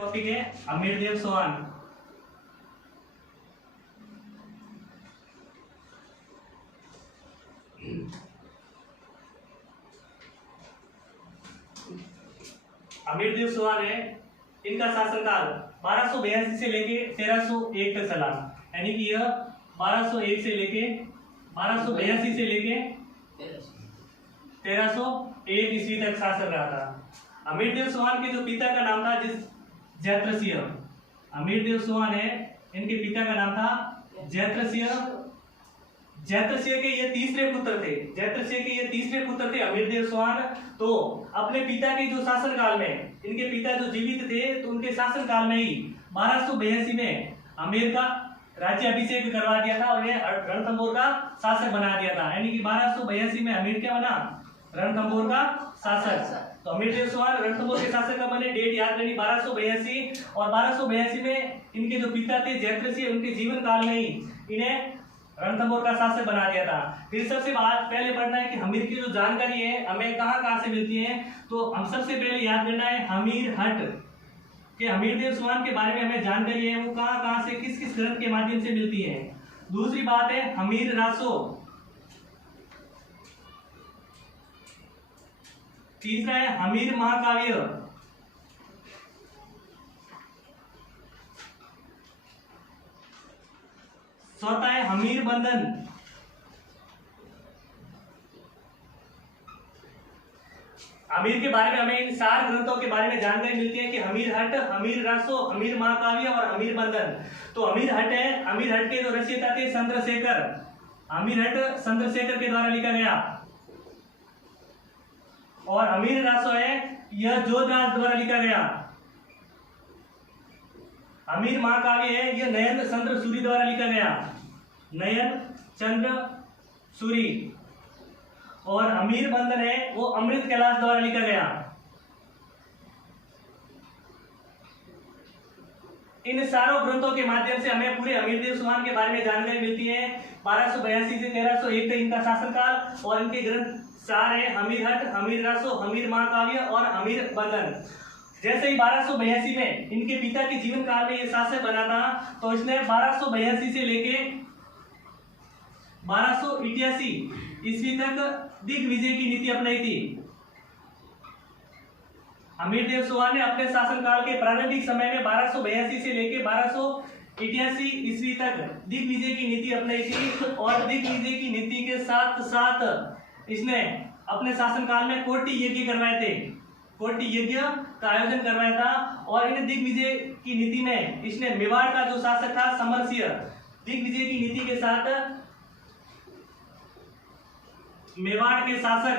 Topic है अमीरदेव सोहान। अमीरदेव सोहान है, इनका शासनकाल 1282 से लेके 1301 तक चला, यानी कि यह 1201 से लेके 1282 से लेके 1301 ईस्वी तक शासन रहा था। अमीरदेव सोहान के जो पिता का नाम था जयत्रसिंह। अमीरदेव सोहान है, इनके पिता का नाम था जयत्रसिंह। जयत्रसिंह के ये तीसरे पुत्र थे। जयत्रसिंह के ये तीसरे पुत्र थे अमीरदेव सोहान। तो अपने पिता के जो शासनकाल में, इनके पिता जो जीवित थे, तो उनके शासनकाल में ही 1282 में अमीर का राज्याभिषेक करवा दिया था और ये रणथंभौर का शासक बना दिया था। यानी कि 1282 में अमीर क्या बना? रणथंभौर का शासक। तो अमीरदेव सोहान रणथंभौर के शासक का बने। डेट याद करनी 1282। और 1282 में इनके जो पिता थे जयत्रसिंह, उनके जीवन काल में ही इन्हें रणथंभौर का शासक बना दिया था। फिर सबसे पहले पढ़ना है कि हमीर की जो जानकारी है हमें कहाँ से मिलती है। तो हम सबसे पहले याद करना है हमीर हट के अमीरदेव सोहान के बारे में हमें जानकारी है वो कहाँ से किस किस ग्रंथ के माध्यम से मिलती है। दूसरी बात है हमीर रासो। तीसरा है हमीर महाकाव्य। चौथा है हमीर बंधन। अमीर के बारे में हमें इन 4 ग्रंथों के बारे में जानकारी मिलती है कि हमीर हट, हमीर रासो, हमीर महाकाव्य और हमीर बंधन। तो हमीर हट है, हमीर हट के जो रचयिता थे चंद्रशेखर। हमीर हट चंद्रशेखर के द्वारा लिखा गया। और हमीर रासो है, यह जोधराज द्वारा लिखा गया। हमीर महाकाव्य है, यह नयन चंद्र सूरी द्वारा लिखा गया। नयन चंद्र सूरी। और हमीर बंधन है, वो अमृत कैलाश द्वारा लिखा गया। इन चारों ग्रंथों के माध्यम से हमें पूरे अमीरदेव सोहान के बारे में जानकारी मिलती है। 1282 से 1301 तक इनका शासनकाल। और इनके ग्रंथ 4 है हमीर हट, हमीर रासो, हमीर महाकाव्य और हमीर बंधन। जैसे ही 1282 में इनके पिता के जीवन काल में ये शासक बना था, तो इसने 1282 से लेके 1288 ईस्वी तक दिग्विजय की नीति अपनाई थी। अमीरदेव सोहान ने अपने शासनकाल के प्रारंभिक समय में 1282 से लेके 1288 ईस्वी तक दिग्विजय की नीति अपनाई थी। और दिग्विजय की नीति के साथ साथ इसने अपने शासनकाल में कोटि यज्ञ करवाए थे। कोटि यज्ञ का आयोजन करवाया था। और इन दिग्विजय की नीति में इसने मेवाड़ का जो शासक था समरसिंह, दिग्विजय की नीति के साथ मेवाड़ के शासक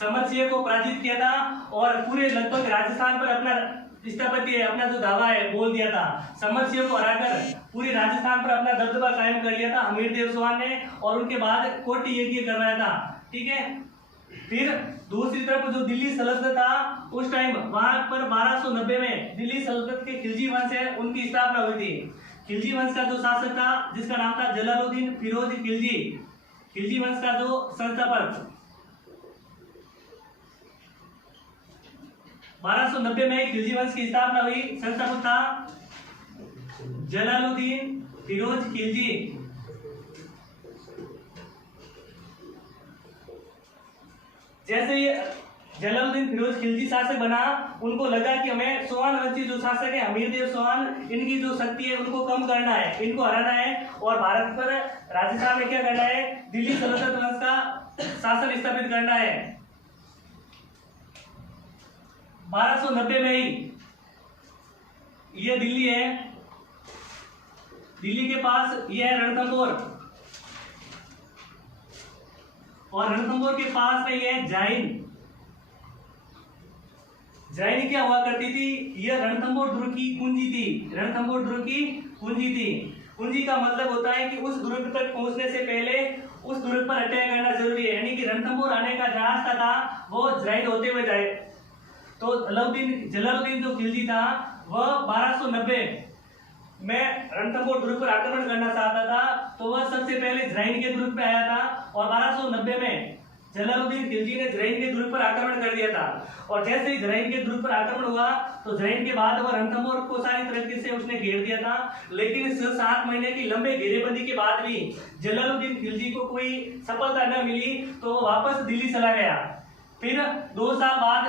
समरसिंह को पराजित किया था। और पूरे लगभग राजस्थान पर अपना स्थापत्य, अपना जो दावा है बोल दिया था। समरसिंह को हराकर पूरे राजस्थान पर अपना दबदबा कायम कर लिया था अमीरदेव सोहान ने। और उनके बाद कोटि यज्ञ करवाया था। ठीक है। फिर दूसरी तरफ जो दिल्ली सल्तनत था, उस टाइम वहां पर 1290 में दिल्ली सल्तनत के खिलजी वंश है, उनकी स्थापना हुई थी। खिलजी वंश का जो शासक था, जिसका नाम था जलालुद्दीन फिरोज खिलजी। खिलजी वंश का जो संस्थापक 1290 में खिलजी वंश की स्थापना हुई। संस्थापक था जलालुद्दीन फिरोज खिलजी। जैसे ही जलालुद्दीन फिरोज खिलजी शासक बना, उनको लगा कि हमें सोहान वंशी जो शासक है अमीरदेव सोहान, इनकी जो शक्ति है उनको कम करना है, इनको हराना है। और भारत पर राजस्थान में क्या करना है? दिल्ली सल्तनत वंश का शासन स्थापित करना है। 1290 में ही ये दिल्ली है। दिल्ली के पास ये है रणथंभौर। और रणथंभौर के पास में ये है जाइन। जाइन क्या हुआ करती थी? यह रणथंभौर दुर्ग की कुंजी थी। रणथंभौर दुर्ग की कुंजी थी। कुंजी का मतलब होता है कि उस दुर्ग तक पहुंचने से पहले उस दुर्ग पर अटैक करना जरूरी है। यानी कि रणथंभौर आने का रास्ता था वो जाइन होते हुए जाए। तो जलालुद्दीन जो खिलजी था वह 1290 में रणथंभौर दुर्ग पर आक्रमण करना चाहता था। तो वह सबसे पहले जाइन के दुर्ग पे आया था। और 1290 में जलालुद्दीन खिलजी ने झरेन के दुर्ग पर आक्रमण कर दिया था। और जैसे ही झरेन के दुर्ग पर आक्रमण हुआ तो झरेन के बाद वह रणथंभौर को सारी तरीके से उसने घेर दिया था। लेकिन 7 महीने की लंबे घेरेबंदी के बाद भी जलालुद्दीन खिलजी को कोई सफलता न मिली तो वो वापस दिल्ली चला गया। फिर 2 साल बाद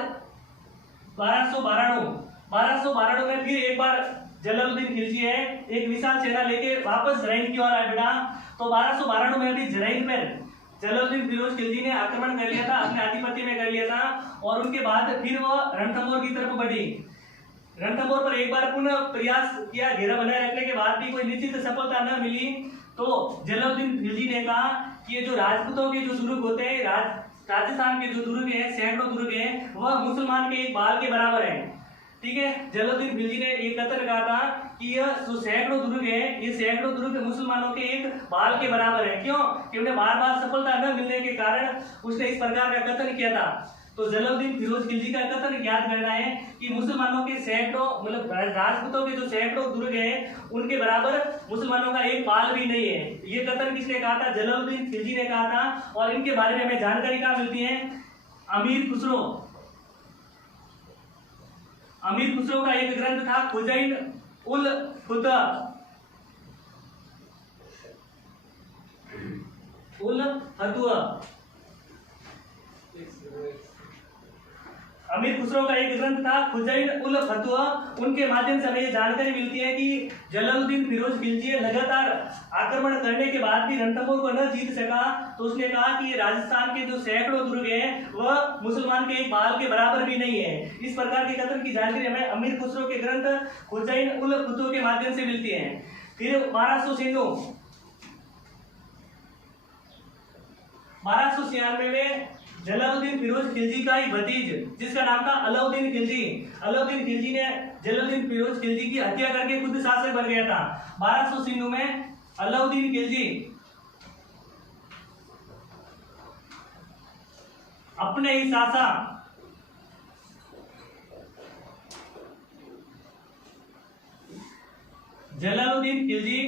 1292 में फिर एक बार जलालुद्दीन खिलजी है एक विशाल सेना लेके वापस झरेन की ओर आया बेटा। तो 1292 में भी झरेन पर जलालुद्दीन फिरोज खिलजी ने आक्रमण कर लिया था, अपने आधिपत्य में कर लिया था। और उनके बाद फिर वो रणथंभौर की तरफ बढ़ी। रणथंभौर पर एक बार पुनः प्रयास किया, घेरा बनाए रखने के बाद भी कोई निश्चित सफलता न मिली। तो जलालुद्दीन खिलजी ने कहा कि ये जो राजपूतों के जो दुर्ग होते हैं, राजस्थान के जो दुर्ग हैं, सैकड़ों दुर्ग हैं, वह मुसलमान के एक बाल के बराबर है। ठीक है, जलालुद्दीन खिलजी ने एक कथन कहा था कि यह जो सैकड़ों दुर्ग है, ये सैकड़ों दुर्ग मुसलमानों के एक बाल के बराबर है। क्यों? कि उन्हें बार बार सफलता न मिलने के कारण उसने इस प्रकार का कथन किया था। तो जलालुद्दीन फिरोज खिलजी का कथन याद करना है कि मुसलमानों के सैकड़ों मतलब राजपूतों के जो सैकड़ों दुर्ग हैं, उनके बराबर मुसलमानों का एक बाल भी नहीं है। ये कथन किसने कहा था? जलालुद्दीन खिलजी ने कहा था। और इनके बारे में हमें जानकारी कहाँ मिलती है? अमीर खुसरो का एक ग्रंथ था खुजैन उल फतुह। अमीर खुसरो का एक ग्रंथ था खुजैन उल फतुह। उनके माध्यम से हमें ये जानकारी मिलती है कि जलालुद्दीन फिरोज खिलजी लगातार आक्रमण करने के बाद भी रणथंभौर को न जीत सका। तो उसने कहा कि राजस्थान के जो सैकड़ों दुर्ग हैं वह मुसलमान के एक बाल के बराबर भी नहीं है। इस प्रकार के कथन की जानकारी हमें अमीर खुसरो के ग्रंथ खुजैन उल फतुह के माध्यम से मिलती है। फिर 1296 में जलालुद्दीन फिरोज खिलजी का ही भतीज जिसका नाम था अलाउद्दीन खिलजी ने जलालुद्दीन फिरोज खिलजी की हत्या करके खुद शासक बन गया था। 1296 में अलाउद्दीन खिलजी अपने ही सासा जलालुद्दीन खिलजी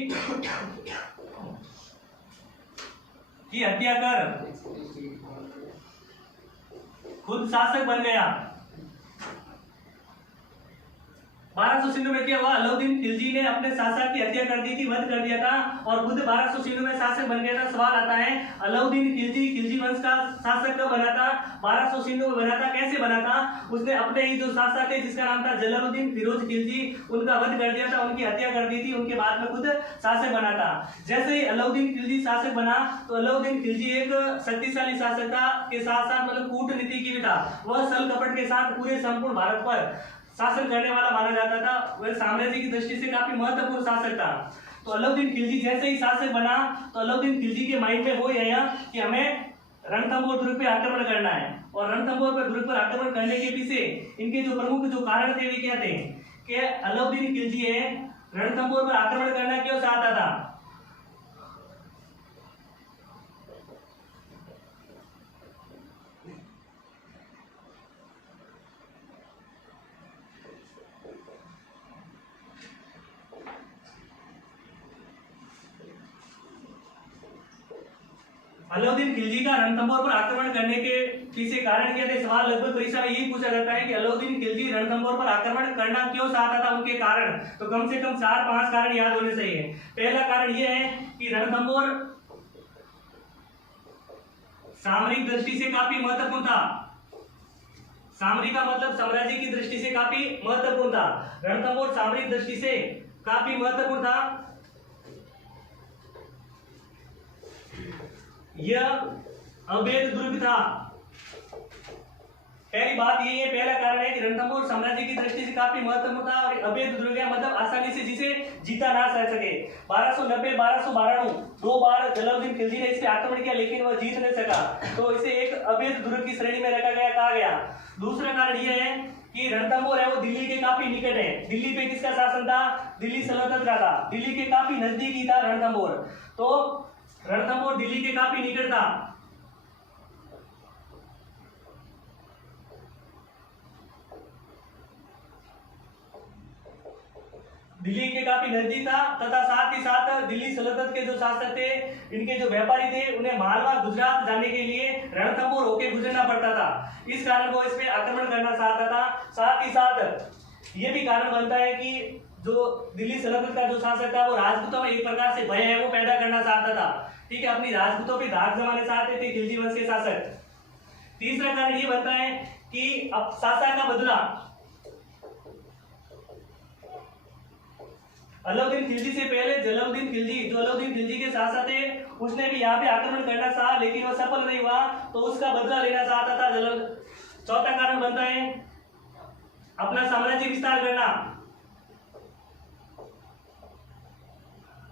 की हत्या कर खुद शासक बन गया। 1296 में क्या हुआ? अलाउद्दीन खिलजी ने अपने शासक की हत्या कर दी थी, वध कर दिया था और खुद 1296 में शासक बन गया था। सवाल आता है अलाउद्दीन खिलजी वंश का शासक कब बना था? 1296 में बना था। कैसे बना था? उसने अपने ही जो शासक थे जिसका नाम था जलालुद्दीन फिरोज खिलजी, उनका वध कर दिया था, उनकी हत्या कर दी थी, उनके बाद में खुद शासक बना था। जैसे ही अलाउद्दीन खिलजी शासक बना तो अलाउद्दीन खिलजी एक शक्तिशाली शासक था के साथ साथ मतलब कूटनीति की भी था। वह छल कपट के साथ पूरे संपूर्ण भारत पर शासन करने वाला माना जाता था। वह साम्राज्य की दृष्टि से काफी महत्वपूर्ण शासक था। तो अलाउद्दीन खिलजी जैसे ही शासक बना तो अलाउद्दीन खिलजी के माइंड में वो आया कि हमें रणथंभौर दुर्ग पे आक्रमण करना है। और रणथंभौर पर दुर्ग पर आक्रमण करने के पीछे इनके जो प्रमुख जो कारण थे वे क्या थे कि अलाउद्दीन खिलजी है रणथंभौर पर आक्रमण करना क्यों चाहता था? अलाउद्दीन खिलजी का रणथंभौर पर आक्रमण करने के पीछे कारण क्या थे? सवाल लगभग परीक्षा में यही पूछा जाता है कि अलाउद्दीन खिलजी रणथंभौर पर आक्रमण करना क्यों चाहता था, उनके कारण। तो कम से कम 4-5 कारण याद होने चाहिए। पहला कारण यह है कि रणथंभौर सामरिक दृष्टि से काफी महत्वपूर्ण था। सामरिक का मतलब साम्राज्य की दृष्टि से काफी महत्वपूर्ण था। रणथंभौर सामरिक दृष्टि से काफी महत्वपूर्ण था। यह अवैध दुर्ग था। पहली बात यही है, पहला कारण है कि रणथंभौर साम्राज्य की दृष्टि से काफी महत्वपूर्ण था और अवैध दुर्ग है, मतलब आसानी से जिसे जीता ना जा सके। 1290-1292 दो बार जलालुद्दीन खिलजी ने इस पे आक्रमण किया लेकिन वह जीत नहीं सका, तो इसे एक अवैध दुर्ग की श्रेणी में रखा गया, कहा गया। दूसरा कारण यह है कि रणथंभौर है वो दिल्ली के काफी निकट है। दिल्ली पे किसका शासन था? दिल्ली सल्तनत का था। दिल्ली के काफी नजदीक ही था रणथंभौर। तो रणथंभौर दिल्ली के काफी निकट था। दिल्ली के काफी नजदीक था तथा साथ ही साथ दिल्ली सल्तनत के जो शासक थे, इनके जो व्यापारी थे, उन्हें मालवा गुजरात जाने के लिए रणथंभौर होकर गुजरना पड़ता था। इस कारण वो इस पे आक्रमण करना चाहता था। साथ ही साथ ये भी कारण बनता है कि जो दिल्ली सल्तनत का जो शासक था वो राजपूतों में एक प्रकार से भय है वो पैदा करना चाहता था। ठीक है, अपनी राजपूतों पे धाक जमाने चाहते थे खिलजी वंश के शासक। तीसरा कारण ये बनता है कि अब शासक का बदला अलाउद्दीन खिलजी से पहले जलालुद्दीन खिलजी, जो अलाउद्दीन खिलजी के शासक थे, उसने भी यहाँ पे आक्रमण करना चाहा लेकिन वह सफल नहीं हुआ, तो उसका बदला लेना चाहता था जलाल। चौथा कारण बनता है अपना साम्राज्य विस्तार करना।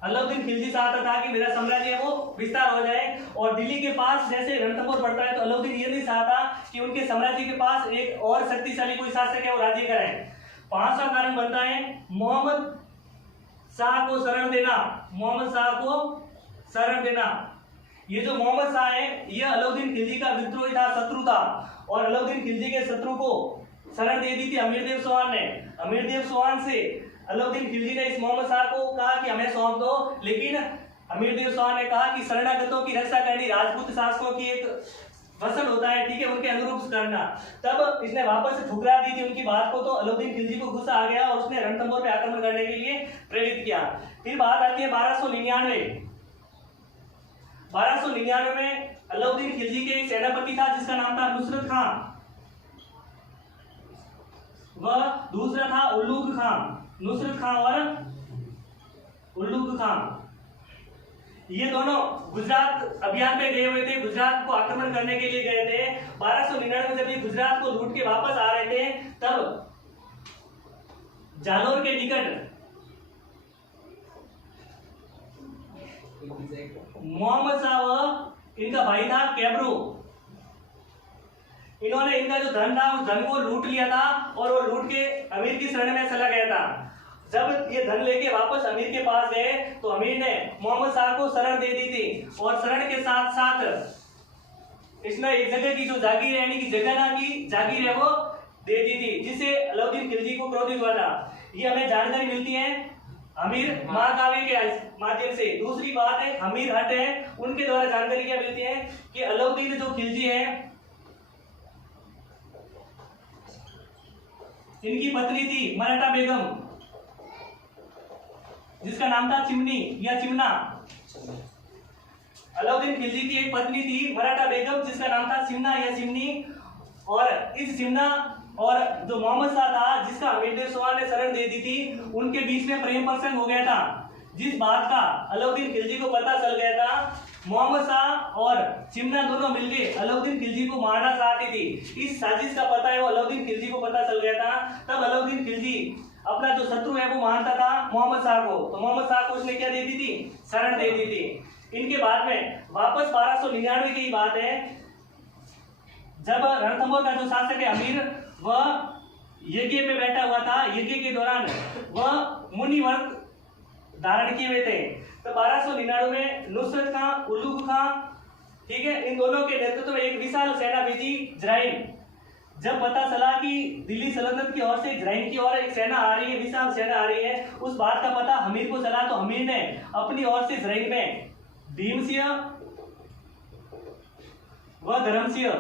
अलाउद्दीन खिलजी चाहता था कि मेरा साम्राज्य वो विस्तार हो जाए और दिल्ली के पास जैसे रणथंभौर पड़ता है, तो अलाउद्दीन ये नहीं चाहता कि उनके साम्राज्य के पास एक और शक्तिशाली कोई शासक है वो राज्य करे। पांचवा कारण बनता है मोहम्मद शाह को शरण देना। मोहम्मद शाह को शरण देना। ये जो मोहम्मद शाह है, ये अलाउद्दीन खिलजी का विद्रोही था, शत्रु था, और अलाउद्दीन खिलजी के शत्रु को शरण दे दी थी अमीरदेव चौहान ने। अमीरदेव चौहान से अलाउद्दीन खिलजी ने इस मोहम्मद शाह को कहा कि हमें सौंप दो, लेकिन अमीरदेव चौहान ने कहा कि शरणागतों की रक्षा करनी राजपूत शासकों की एक फसल होता है, ठीक है, उनके अनुरूप करना। तब इसने वापस ठुकरा दी थी उनकी बात को, तो अलाउद्दीन खिलजी को गुस्सा आ गया और उसने रणथंभौर पे आक्रमण करने के लिए प्रेरित किया। फिर बात आती है 1299। 1299 में अलाउद्दीन खिलजी के एक सेनापति था जिसका नाम था नुसरत खान, वह दूसरा था उल्लूग खान। नुसरत खान और उल्लूग खान, ये दोनों गुजरात अभियान पे गए हुए थे, गुजरात को आक्रमण करने के लिए गए थे। 1299 में जब ये गुजरात को लूट के वापस आ रहे थे, तब जालोर के निकट मोहम्मद शाह, इनका भाई था कैबरू, इन्होंने इनका जो धन था उस धन को लूट लिया था और वो लूट के अमीर की शरण में चला गया था। जब ये धन लेके वापस अमीर के पास गए तो अमीर ने मोहम्मद शाह को शरण दे दी थी और शरण के साथ साथ इसने एक जगह की जो जागीर है, यानी कि जगह की जागीर है, वो दे दी थी, जिससे अलाउद्दीन खिलजी को क्रोधित हुआ था। ये हमें जानकारी मिलती है अमीर महाकाव्य के माध्यम से। दूसरी बात है अमीर हट है, उनके द्वारा जानकारी क्या मिलती है कि अलाउद्दीन जो खिलजी है, इनकी पत्नी थी मराठा बेगम, जिसका नाम था चिमनी या चिमना। अलाउद्दीन खिलजी की एक पत्नी थी मराठा बेगम, जिसका नाम था चिमना या चिमनी, और इस चिमना और जो मोहम्मद शाह था, जिसका अमीरदेव चौहान ने शरण दे दी थी, उनके बीच में प्रेम प्रसंग हो गया था। जिस बात का अलाउद्दीन खिलजी को पता चल गया था, मोहम्मद शाह और चिमना दोनों मिलकर अलाउद्दीन खिलजी को मारना चाहती थी। इस साजिश का पता है वो अलाउद्दीन खिलजी को पता चल गया था। तब अलाउद्दीन खिलजी अपना जो शत्रु है वो मानता था मोहम्मद शाह को, तो मोहम्मद शाह को उसने क्या दे दी थी, शरण दे दी थी। इनके बाद में वापस 1299 की बात है, जब रणथंभौर का जो शासक है अमीर, वह यज्ञ पे बैठा हुआ था। यज्ञ के दौरान वह मुनि वर्ग धारण किए हुए थे। तो 1299 में नुसरत खां, उल्लूग खां, ठीक है, इन दोनों के नेतृत्व में एक विशाल सेना भेजी इजराइल। जब पता चला कि दिल्ली सल्तनत की ओर से इजराइल की ओर एक सेना आ रही है, विशाल सेना आ रही है, उस बात का पता हमीर को चला, तो हमीर ने अपनी ओर से इजराइल में भीमसिंह व धर्मसिंह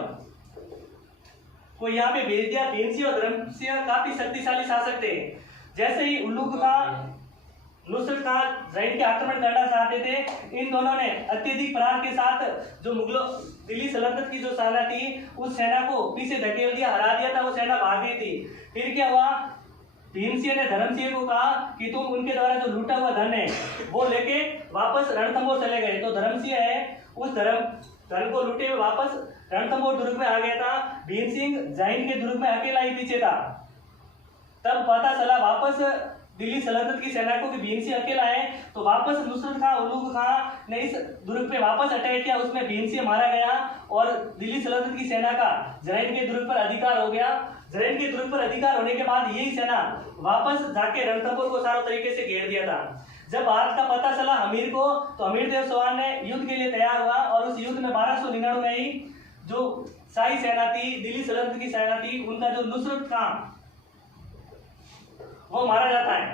को यहाँ पे भेज दिया। भीमसिंह और धर्मसिंह काफी शक्तिशाली शासक थे। जैसे ही उल्लूग खां, नुसरत खां इजराइल के आक्रमण करना चाहते थे, इन दोनों ने अत्यधिक प्रहार के साथ जो मुगलों दिल्ली सल्तनत की जो सेना थी, उस सेना को पीछे धकेल दिया, हरा दिया था। वो सेना भाग गई थी। फिर क्या हुआ, भीमसिंह ने धर्मसिंह को कहा कि तुम उनके द्वारा जो लूटा हुआ धन है वो लेके वापस रणथंभौर चले गए। तो धर्मसिंह है, उस धन को लूटे हुए वापस रणथंभौर दुर्ग में आ गया था। भीमसिंह जैन के दुर्ग में अकेला ही पीछे था। तब पता चला वापस दिल्ली सल्तनत की सेना को कि भीमसिंह अकेला है, तो वापस नुसरत खां, उल्लूग खां ने इस दुर्ग पे वापस अटैक किया। उसमें भीमसिंह मारा गया और दिल्ली सल्तनत की सेना का जरैन के दुर्ग पर अधिकार हो गया। जरैन के दुर्ग पर अधिकार होने के बाद यही सेना वापस जाके रणथंभौर को चारों तरीके से घेर दिया था। जब बात का पता चला अमीर को, तो अमीरदेव चौहान ने युद्ध के लिए तैयार हुआ और उस युद्ध में 1299 में ही जो शाही सेना थी, दिल्ली सल्तनत की सेना थी, उनका जो नुसरत खां वो मारा जाता है।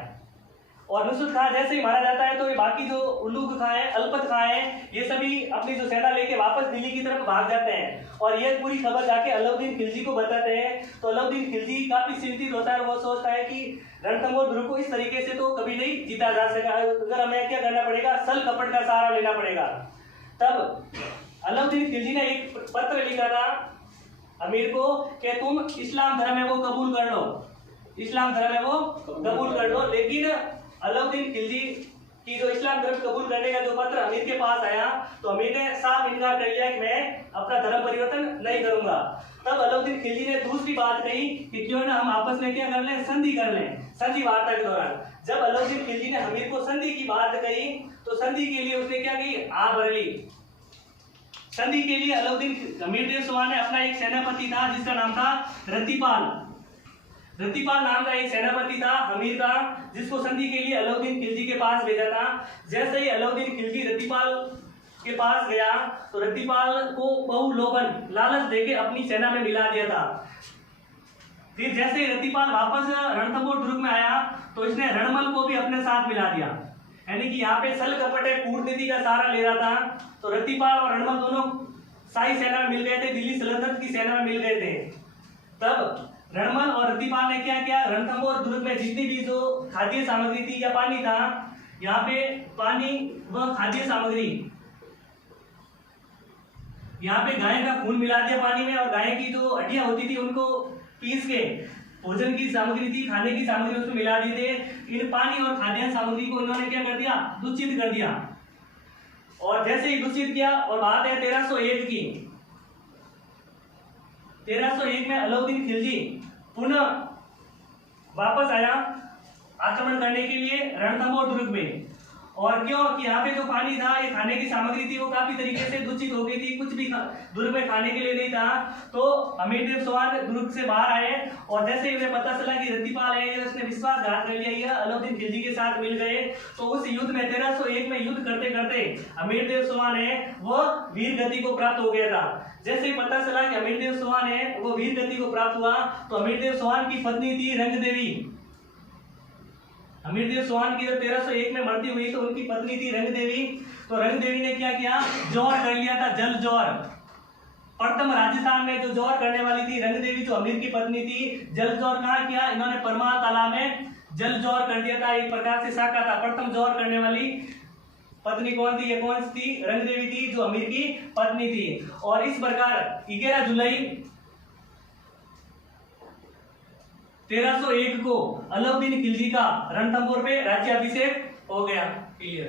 और नुसरत खां जैसे ही मारा जाता है तो ये बाकी जो उल्लूग खां है, अलपत खां है, ये सभी अपनी जो सेना लेके वापस दिल्ली की तरफ भाग जाते हैं और ये पूरी खबर जाके अलाउद्दीन खिलजी को बताते हैं। तो अलाउद्दीन खिलजी काफी चिंतित होता है, वो सोचता है कि रणथंभौर दुर्ग को इस तरीके से तो कभी नहीं जीता जा सका, अगर हमें क्या करना पड़ेगा, सल कपट का सहारा लेना पड़ेगा। तब अलाउद्दीन खिलजी ने एक पत्र लिखा था अमीर को कि तुम इस्लाम धर्म है वो कबूल कर लो, इस्लाम धर्म है वो कबूल कर लो। लेकिन अलाउद्दीन खिलजी की जो इस्लाम धर्म कबूल करने का जो पत्र अमीर के पास आया तो अमीर ने साफ इनकार कर लिया कि मैं अपना धर्म परिवर्तन नहीं करूंगा। तब अलाउद्दीन खिलजी ने दूसरी बात कही कि क्यों ना हम आपस में क्या कर लें, संधि कर लें। संधि वार्ता के दौरान जब अलाउद्दीन खिलजी ने अमीर को संधि की बात कही तो संधि के लिए उसने क्या की, आ भर ली। संधि के लिए अलाउद्दीन अमीर देव सुवान ने अपना एक सेनापति था जिसका नाम था रतिपाल। रतिपाल नाम का एक सेनापति था अमीर का, जिसको संधि के लिए अलाउद्दीन खिलजी के पास भेजा था। जैसे ही अलाउद्दीन खिलजी रतिपाल के पास गया तो रतिपाल को बहुलोभन लालच देके अपनी सेना में मिला दिया था। फिर जैसे ही रतिपाल वापस रणथंभौर दुर्ग में आया तो इसने रणमल को भी अपने साथ मिला दिया, यानी कि यहाँ पे सल कपट है, कूटनीति का सहारा ले रहा था। तो रतिपाल और रणमल दोनों शाही सेना में मिल गए थे, दिल्ली सल्तनत की सेना में मिल गए थे। तब रणमल और रतिपाल ने क्या किया, रणथंभौर दुर्ग में जितनी भी जो खाद्य सामग्री थी या पानी था, यहाँ पे पानी व खाद्य सामग्री, यहाँ पे गाय का खून मिला दिया पानी में और गाय की जो हड्डियां होती थी उनको पीस के भोजन की सामग्री थी, खाने की सामग्री उसमें मिला दी थे। इन पानी और खाद्य सामग्री को इन्होंने क्या कर दिया, दूषित कर दिया। और जैसे ही दूषित किया, और बात है 1301 की, 1301 में अलाउद्दीन खिलजी पुनः वापस आया आक्रमण करने के लिए रणथंभौर दुर्ग में। और क्यों कि यहाँ पे जो पानी था, ये खाने की सामग्री थी, वो काफी तरीके से दूषित हो गई थी, कुछ भी दुर्ग में खाने के लिए नहीं था। तो अमीर देव सुवान दुर्ग से बाहर आए और जैसे ही उन्हें पता चला कि रतिपाल है, ये उसने विश्वासघात कर लिया, ये अलाउद्दीन खिलजी के साथ मिल गए। तो उस युद्ध में 1301 में युद्ध करते करते अमीर देव सुवान है वो वीर गति को प्राप्त हो गया था। जैसे ही पता चला कि अमीर देव सुवान है वो वीर गति को प्राप्त हुआ तो अमीर देव सुवान की पत्नी थी रंगदेवी। अमीर देव सुवान की जब 1301 में मृत्यु हुई तो उनकी पत्नी थी रंगदेवी। तो रंगदेवी ने क्या किया, जौहर कर लिया था, जल जौहर। प्रथम राजस्थान में जो जौहर करने वाली थी रंगदेवी, जो अमीर की पत्नी थी, जल जौहर कहाँ किया, इन्होंने परमाल तालाब में जल जौहर कर दिया था। एक प्रकार से शाखा था। प्रथम जौहर करने वाली पत्नी कौन थी, ये कौन सी थी, रंगदेवी थी, जो अमीर की पत्नी थी। और इस प्रकार 11 जुलाई 1301 को अलाउद्दीन खिलजी का रणथंभौर पे राज्याभिषेक हो गया। क्लियर।